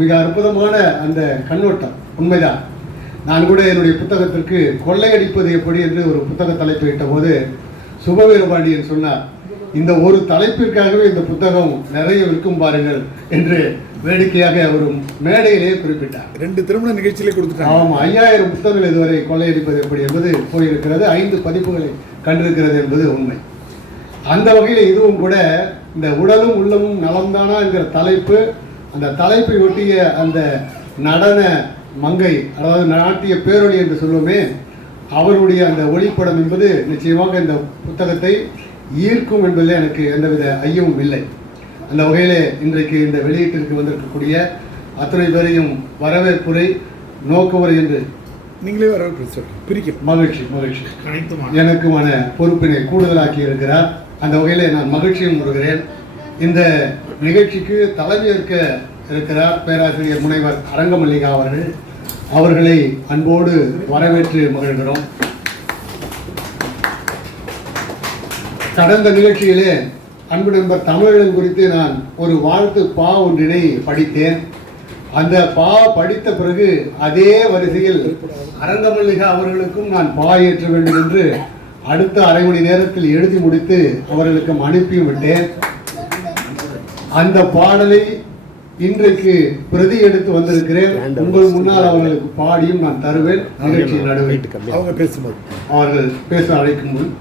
மிக அற்புதமான அந்த கண்ணோட்டம் உண்மைதான். நான் கூட என்னுடைய புத்தகத்திற்கு கொள்ளையடிப்பது எப்படி என்று ஒரு புத்தக தலைப்பு இட்ட போது சுபவீரபாண்டியன் சொன்னார், இந்த ஒரு தலைப்பிற்காகவே இந்த புத்தகம் நிறைய விற்கும் பாருங்கள் என்று வேடிக்கையாக ஒரு மேடையிலேயே குறிப்பிட்டார். 2 திருமண நிகழ்ச்சியிலே கொடுத்துட்டாங்க. ஆமாம், 5000 புத்தகங்கள் இதுவரை கொள்ளையடிப்பது எப்படி என்பது போயிருக்கிறது, 5 பதிப்புகளை கண்டிருக்கிறது என்பது உண்மை. அந்த வகையில் இதுவும் கூட இந்த உடலும் உள்ளமும் நலம்தானா என்கிற தலைப்பு, அந்த தலைப்பை ஒட்டிய அந்த நடன மங்கை, அதாவது நாட்டிய பேரொளி என்று சொல்லுவோமே, அவருடைய அந்த ஒளிப்படம் என்பது நிச்சயமாக இந்த புத்தகத்தை ஈர்க்கும் என்பதில் எனக்கு எந்தவித ஐயமும் இல்லை. அந்த வகையில் இன்றைக்கு இந்த வெளியீட்டிற்கு வந்திருக்கக்கூடிய அத்தனை பேரையும் வரவேற்புரை நோக்குவரை என்று நீங்களே வரவேற்பு பிரிக்க மகிழ்ச்சி எனக்குமான பொறுப்பினை கூடுதலாக்கி இருக்கிறார். அந்த வகையில் நான் மகிழ்ச்சியும் கூறுகிறேன். இந்த நிகழ்ச்சிக்கு தலைமையேற்க இருக்கிறார் பேராசிரியர் முனைவர் அரங்கமல்லிகா அவர்கள். அவர்களை அன்போடு வரவேற்று மகிழ்கிறோம். கடந்த நிகழ்ச்சியிலே அன்பு நண்பர் தமிழன் குறித்து நான் ஒரு வாழ்த்து பா ஒன்றினை படித்தேன். அந்த பா படித்த பிறகு அதே வரிசையில் அரங்கமல்லிகா அவர்களுக்கும் நான் பா ஏற்ற வேண்டும் என்று அடுத்த அரை மணி நேரத்தில் எழுதி முடித்து அவர்களுக்கு அனுப்பியும் விட்டேன். அந்த பாடலை இன்றைக்கு பிரதி எடுத்து வந்திருக்கிறேன். உங்கள் முன்னால் அவர்களுக்கு பாடியும் நான் தருவேன். நிகழ்ச்சியில் நடுவே அவர்கள் பேச அழைக்கும் முன்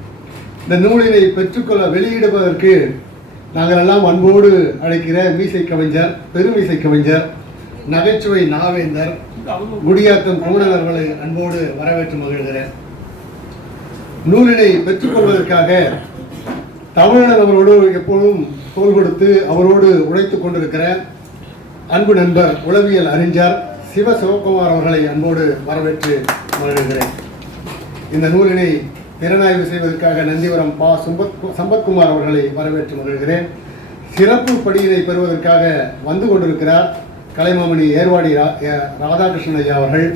இந்த நூலினை பெற்றுக்கொள்ள வெளியிடுவதற்கு நாங்கள் எல்லாம் அன்போடு அழைக்கிற மீசை கவிஞர், பெருமிசை கவிஞர், நகைச்சுவை நாவேந்தர், குடியாத்தம் குமணன் அவர்களை அன்போடு வரவேற்று மகிழ்கிறேன். நூலினை பெற்றுக்கொள்வதற்காக தமிழன் அவரோடு எப்போதும் தோள் கொடுத்து அவரோடு உழைத்துக் கொண்டிருக்கிற அன்பு நண்பர் உளவியல் அறிஞர் சிவகுமார் அவர்களை அன்போடு வரவேற்று மகிழ்கிறேன். இந்த நூலினை திறனாய்வு செய்வதற்காக நந்திவரம் பா சம்பத்குமார் அவர்களை வரவேற்று மகிழ்கிறேன். சிறப்பு படியினை பெறுவதற்காக வந்து கொண்டிருக்கிறார் கலைமாமணி ஏர்வாடி ராதாகிருஷ்ணன் ஐயா அவர்கள்.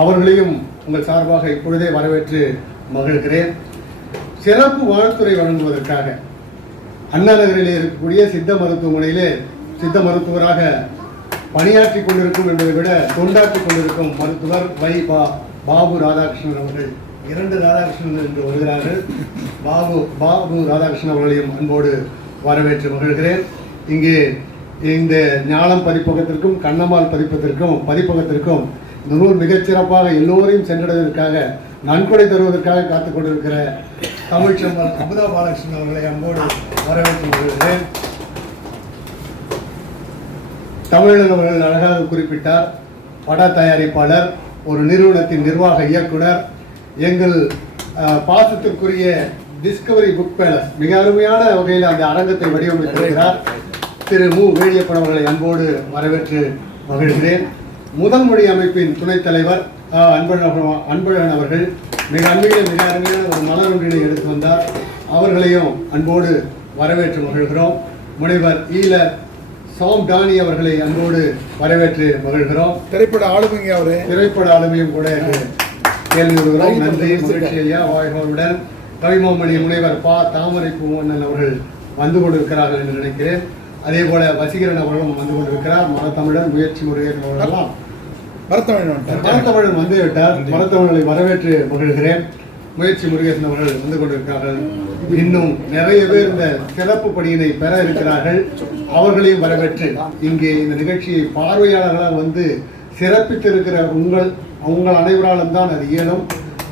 அவர்களையும் உங்கள் சார்பாக இப்பொழுதே வரவேற்று மகிழ்கிறேன். சிறப்பு வாழ்த்துறை வழங்குவதற்காக அண்ணா நகரிலே இருக்கக்கூடிய சித்த மருத்துவமனையிலே சித்த மருத்துவராக பணியாற்றி கொண்டிருக்கும் என்பதை விட தொண்டாற்றி கொண்டிருக்கும் மருத்துவர் பாபு ராதாகிருஷ்ணன் அவர்கள், 2 ராதாகிருஷ்ணன் என்று வருகிறார்கள். பாபு ராதாகிருஷ்ணன் அவர்களையும் அன்போடு வரவேற்று மகிழ்கிறேன். இங்கே இந்த ஞானம் பதிப்பகத்திற்கும் கண்ணம்மாள் பதிப்பகத்திற்கும் இந்த நூல் மிகச்சிறப்பாக எல்லோரையும் சென்றடைவதற்காக நன்கொடை தருவதற்காக காத்துக் கொண்டிருக்கிற தமிழ்ச்செம்மல் அமுதா பாலகிருஷ்ணன் அவர்களை அன்போடு வரவேற்று வருகிறேன். தமிழன் அவர்கள் அழகாக குறிப்பிட்டார். பட தயாரிப்பாளர், ஒரு நிறுவனத்தின் நிர்வாக இயக்குனர், எங்கள் பாசத்திற்குரிய டிஸ்கவரி புக் பேலஸ் மிக அருமையான வகையில் அந்த அரங்கத்தை வடிவமைத்திருக்கிறார் திரு மு வேடியப்பன் அவர்களை அன்போடு வரவேற்று மகிழ்கிறேன். முதல் மொழி அமைப்பின் துணைத் தலைவர் அன்பழகன் அவர்கள் மிக அருமையான ஒரு மலர் ஒன்றினை எடுத்து வந்தார். அவர்களையும் அன்போடு வரவேற்று மகிழ்கிறோம். முனைவர் ஈல சோம் டானி அவர்களை அன்போடு வரவேற்று மகிழ்கிறோம். திரைப்பட ஆளுமையும் கூட கேள்வி விடுகிறோம். நன்றி, மகிழ்ச்சி ஐயா. வாய்களுடன் கவிமாமணி முனைவர் பா தாமரை பூவண்ணன் அவர்கள் வந்து கொண்டிருக்கிறார்கள் என்று நினைக்கிறேன். அதே போல வசீகரன் அவர்களும் வந்து கொண்டிருக்கிறார். மரத்தமிழன் முயற்சி முருகன் அவர்களெல்லாம் மரத்தமிழன் வந்து விட்டார். மரத்தமிழனை வரவேற்று மகிழ்கிறேன். முயற்சி முருகேசன் அவர்கள் வந்து கொண்டிருக்கிறார்கள். இன்னும் நிறைய பேர் இந்த சிறப்பு பணியினை பெற இருக்கிறார்கள். அவர்களையும் வரவேற்று இங்கே இந்த நிகழ்ச்சியை பார்வையாளர்களாக வந்து சிறப்பித்திருக்கிற உங்கள் அனைவராலும் தான் அது இயலும்.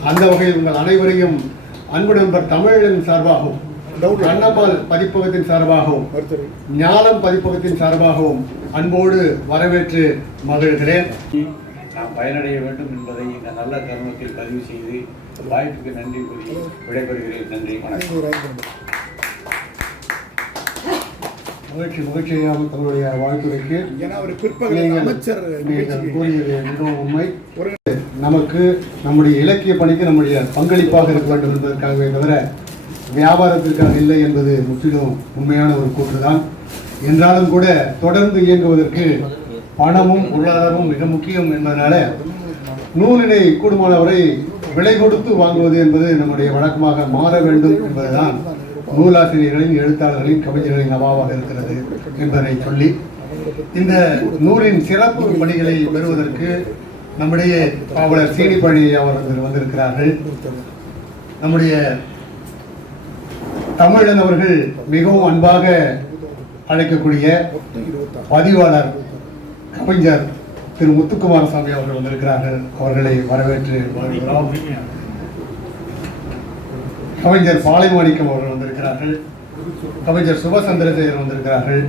அந்த வகையில் உங்கள் அனைவரையும் அன்பு நண்பர் தமிழன் சார்பாகவும், கண்ணம்மாள் பதிப்பகத்தின் சார்பாகவும், ஞானம் பதிப்பகத்தின் சார்பாகவும் அன்போடு வரவேற்று மகிழ்கிறேன். நாம் பயனடைய வேண்டும் என்பதை இந்த நல்ல தருணத்தில் பதிவு செய்து வாய்ப்புக்கு நன்றி கூறி விடைபெறுகிறேன். நன்றி, வணக்கம். மகிழ்ச்சியாக தங்களுடைய வாழ்த்துரைக்கு கூறியது மிகவும் உண்மை. நமக்கு நம்முடைய இலக்கிய பணிக்கு நம்முடைய பங்களிப்பாக இருக்க வேண்டும் என்பதற்காகவே தவிர வியாபாரத்திற்காக இல்லை என்பது முற்றிலும் உண்மையான ஒரு கூற்றுதான். என்றாலும் கூட தொடர்ந்து இயங்குவதற்கு பணமும் பொருளாதாரமும் மிக முக்கியம் என்பதனால நூலினை கூடுமானவரை விலை கொடுத்து வாங்குவது என்பது நம்முடைய வழக்கமாக மாற வேண்டும் என்பதுதான் நூலாசிரியர்களின், எழுத்தாளர்களின், கவிஞர்களின் அவாவாக இருக்கிறது என்பதனை சொல்லி இந்த நூலின் சிறப்பு பணிகளை பெறுவதற்கு நம்முடைய பாவலர் சீனிப்பழி அவர்கள் வந்திருக்கிறார்கள். நம்முடைய தமிழன் அவர்கள் மிகவும் அன்பாக அழைக்கக்கூடிய பதிவாளர் கவிஞர் திரு முத்துக்குமாரசாமி அவர்கள் வந்திருக்கிறார்கள். அவர்களை வரவேற்று வாழ்கிறோம். கவிஞர் பாலைமாணிக்கம் அவர்கள் வந்திருக்கிறார்கள். கவிஞர் சுபசந்திரசேகர் வந்திருக்கிறார்கள்.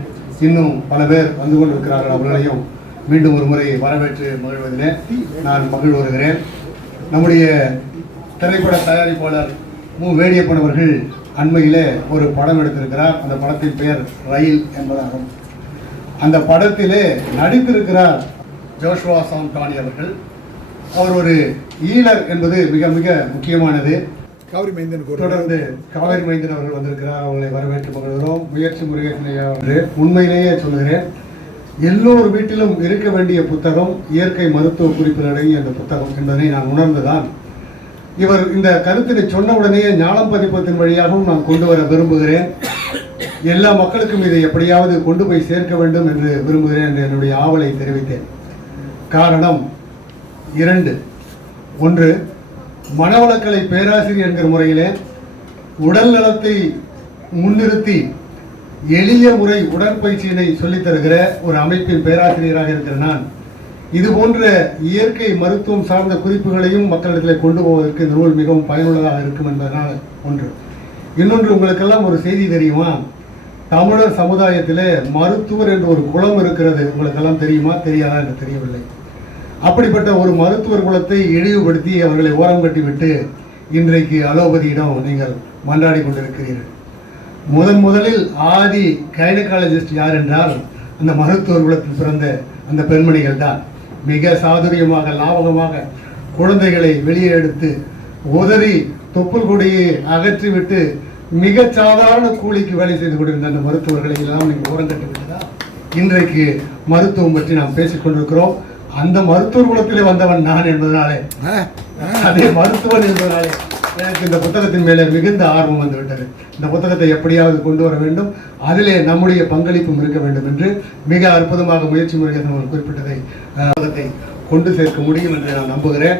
இன்னும் பல பேர் வந்து கொண்டிருக்கிறார்கள். அவர்களையும் மீண்டும் ஒரு முறை வரவேற்று மகிழ்வதிலே நான் மகிழ்வுறுகிறேன். நம்முடைய திரைப்பட தயாரிப்பாளர் மு. வேடியப்பன் அவர்கள் அண்மையிலே ஒரு படம் எடுத்திருக்கிறார். அந்த படத்தின் பெயர் ரயில் என்பதாகும். அந்த படத்திலே நடித்திருக்கிறார் ஜோஷ்வா சாம்டானி அவர்கள். அவர் ஒரு ஈழர் என்பது மிக மிக முக்கியமானது. காவிரி மைந்தன் தொடர்ந்து காவிரி மைந்தன் அவர்கள் வந்திருக்கிறார். அவர்களை வரவேற்று மகிழ்கிறோம். முயற்சி முருகேசன் உண்மையிலேயே சொல்கிறேன், எல்லோர் வீட்டிலும் இருக்க வேண்டிய புத்தகம் இயற்கை மருத்துவ குறிப்புகள் அடங்கிய அந்த புத்தகம் என்பதை நான் உணர்ந்துதான் இவர் இந்த கருத்தினை சொன்ன உடனே ஞானம் பதிப்பத்தின் வழியாகவும் நான் கொண்டு வர விரும்புகிறேன். எல்லா மக்களுக்கும் இதை எப்படியாவது கொண்டு போய் சேர்க்க வேண்டும் என்று விரும்புகிறேன் என்று என்னுடைய ஆவலை தெரிவித்தேன். காரணம் 2. 1, மனவளக்கலை பேராசிரியர் என்கிற முறையிலே உடல் நலத்தை முன்னிறுத்தி எளிய முறை உடற்பயிற்சியினை சொல்லித் தருகிற ஒரு அமைப்பின் பேராசிரியராக இருக்கிற நான் இது போன்ற இயற்கை மருத்துவம் சார்ந்த குறிப்புகளையும் மக்களிடத்தில் கொண்டு போவதற்கு இந்த நூல் மிகவும் பயனுள்ளதாக இருக்கும் என்பதனால் ஒன்று. இன்னொன்று, உங்களுக்கெல்லாம் ஒரு செய்தி தெரியுமா? தமிழர் சமுதாயத்திலே மருத்துவர் என்ற ஒரு குலம் இருக்கிறது. உங்களுக்கெல்லாம் தெரியுமா தெரியாதா என்று தெரியவில்லை. அப்படிப்பட்ட ஒரு மருத்துவர் குலத்தை இழிவுபடுத்தி அவர்களை ஓரம் கட்டிவிட்டு இன்றைக்கு அலோபதியிடம் நீங்கள் மன்றாடி கொண்டிருக்கிறீர்கள். முதலில் ஆதி கைனகாலஜிஸ்ட் யார் என்றால் அந்த மருத்துவர் குலத்தில் பிறந்த அந்த பெண்மணிகள் தான். மிக சாதுரியமாக லாபகமாக குழந்தைகளை வெளியே எடுத்து உதறி தொப்புள் கொடியை அகற்றிவிட்டு மிக சாதாரண கூலிக்கு வேலை செய்து கொண்டிருந்த அந்த மருத்துவர்களை எல்லாம் நீங்கள் ஓரம் கட்டிவிட்டதா? இன்றைக்கு மருத்துவம் பற்றி நாம் பேசிக் கொண்டிருக்கிறோம். அந்த மருத்துவர் குலத்திலே வந்தவன் நான் என்பதனாலே, அதே மருத்துவன் என்பதனாலே எனக்கு இந்த புத்தகத்தின் மேலே மிகுந்த ஆர்வம் வந்துவிட்டது. இந்த புத்தகத்தை எப்படியாவது கொண்டு வர வேண்டும், அதிலே நம்முடைய பங்களிப்பும் இருக்க வேண்டும் என்று மிக அற்புதமாக முயற்சி முருகேசன் அவர்கள் குறிப்பிட்டதை புத்தகத்தை கொண்டு சேர்க்க முடியும் என்று நான் நம்புகிறேன்.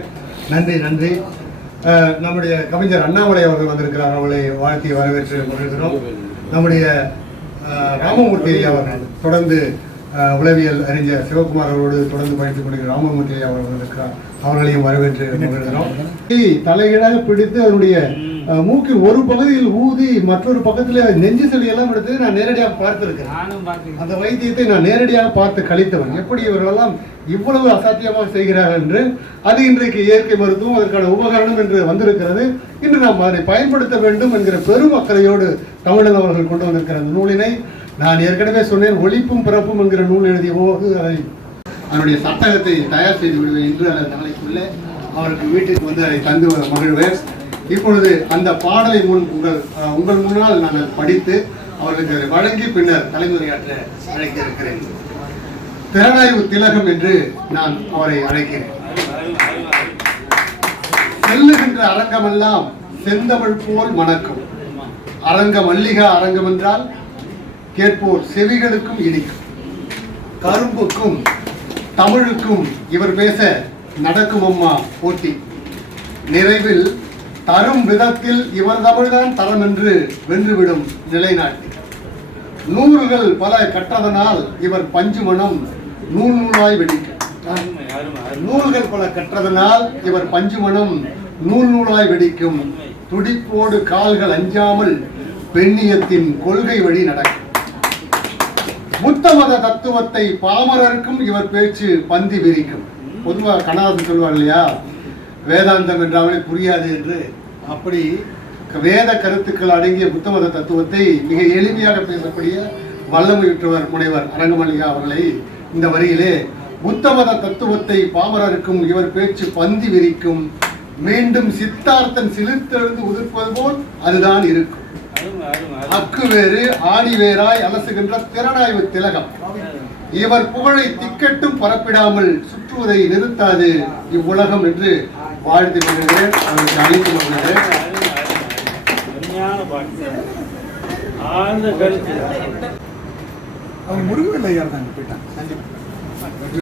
நன்றி. நம்முடைய கவிஞர் அண்ணாமலை அவர்கள் வந்திருக்கிறார். அவர்களை வாழ்த்தி வரவேற்று வருகிறோம். நம்முடைய ராமமூர்த்தி அவர்கள் தொடர்ந்து உளவியல் அறிஞர் சிவகுமார் அவரோடு தொடர்ந்து பயணித்துக் கொண்டிருக்கிற ராமமூர்த்தி அவர்கள் இருக்கிறார். அவர்களையும் வரவேற்று மகிழ்கிறோம். தலைகீழாக பிடித்து அதனுடைய மூக்கில் ஒரு பகுதியில் ஊதி மற்றொரு பக்கத்தில் நெஞ்சு சளியெல்லாம் எடுத்து நான் நேரடியாக பார்த்திருக்கிறேன். அந்த வைத்தியத்தை நான் நேரடியாக பார்த்து கழித்தவன். எப்படி இவர்களெல்லாம் இவ்வளவு அசாத்தியமாக செய்கிறார்கள் என்று அது இன்றைக்கு இயற்கை மருத்துவம் அதற்கான உபகரணம் என்று வந்திருக்கிறது. இன்று நாம் அதை பயன்படுத்த வேண்டும் என்கிற பெரும் அக்கறையோடு தமிழன் அவர்கள் கொண்டு வந்திருக்கிற அந்த நூலினை நான் ஏற்கனவே சொன்னேன். ஒளிப்பும் பிறப்பும் என்கிற நூல் எழுதிய போது அதனுடைய சட்டகத்தை தயார் செய்து விடுவேன். இன்று அல்லது நாளைக்குள்ளே அவருக்கு வீட்டுக்கு வந்து அதை தந்து மகிழ்வேன். இப்பொழுது அந்த பாடலை உங்கள் முன்னால் நான் படித்து அவர்களுக்கு அதை வழங்கி பின்னர் தலைமுறையாற்ற அழைக்க இருக்கிறேன். திறனாய்வு திலகம் என்று நான் அவரை அழைக்கிறேன். செல்லுகின்ற அரங்கமெல்லாம் செந்தமிழ் போல் மணக்கும். அரங்க மல்லிகா அரங்கம் என்றால் கேட்போர் செவிகளுக்கும் இனிக்கும். கரும்புக்கும் தமிழுக்கும் இவர் பேச நடக்கும் அம்மா போட்டி. நிறைவில் தரும் விதத்தில் இவர் தமிழ்தான் தரம் என்று வென்றுவிடும் நிலைநாட்டி. நூறுகள் பல கற்றதனால் இவர் பஞ்சு மனம் நூல் நூலாய் வெடிக்கும். நூல்கள் பல கற்றதனால் இவர் பஞ்சு மனம் நூல் நூலாய் வெடிக்கும். துடிப்போடு கால்கள் அஞ்சாமல் பெண்ணியத்தின் கொள்கை வழி நடக்கும். புத்த மத தத்துவத்தை பாமரருக்கும் இவர் பேச்சு பந்தி விரிக்கும். பொதுவாக கண்ணதாசன் சொல்வார் இல்லையா, வேதாந்தம் என்றாலே புரியாது என்று. அப்படி வேத கருத்துக்கள் அடங்கிய புத்த மத தத்துவத்தை மிக எளிமையாக பேசக்கூடிய வல்லமையுற்றவர் முனைவர் அரங்கமல்லிகா அவர்களை இந்த வரியிலே புத்த மத தத்துவத்தை பாமரருக்கும் இவர் பேச்சு பந்தி விரிக்கும். மீண்டும் சித்தார்த்தன் சிலிர்த்தெழுந்து உதிர்ப்பது போல் அதுதான் இருக்கும். அக்கு வேறு ஆணி வேறாய் அலசுகின்ற திறனாய்வு திலகம். இவர் புகழை திக்கட்டும் பரப்பிடாமல் சுற்றுவதை நிறுத்தாது இவ்வுலகம் என்று வாழ்த்து கொள்கிறேன். அவருக்கு அழைத்து கொள்கிறேன். அவங்க முருகவேல் ஐயா இருந்தாங்க போயிட்டாங்க. நன்றி.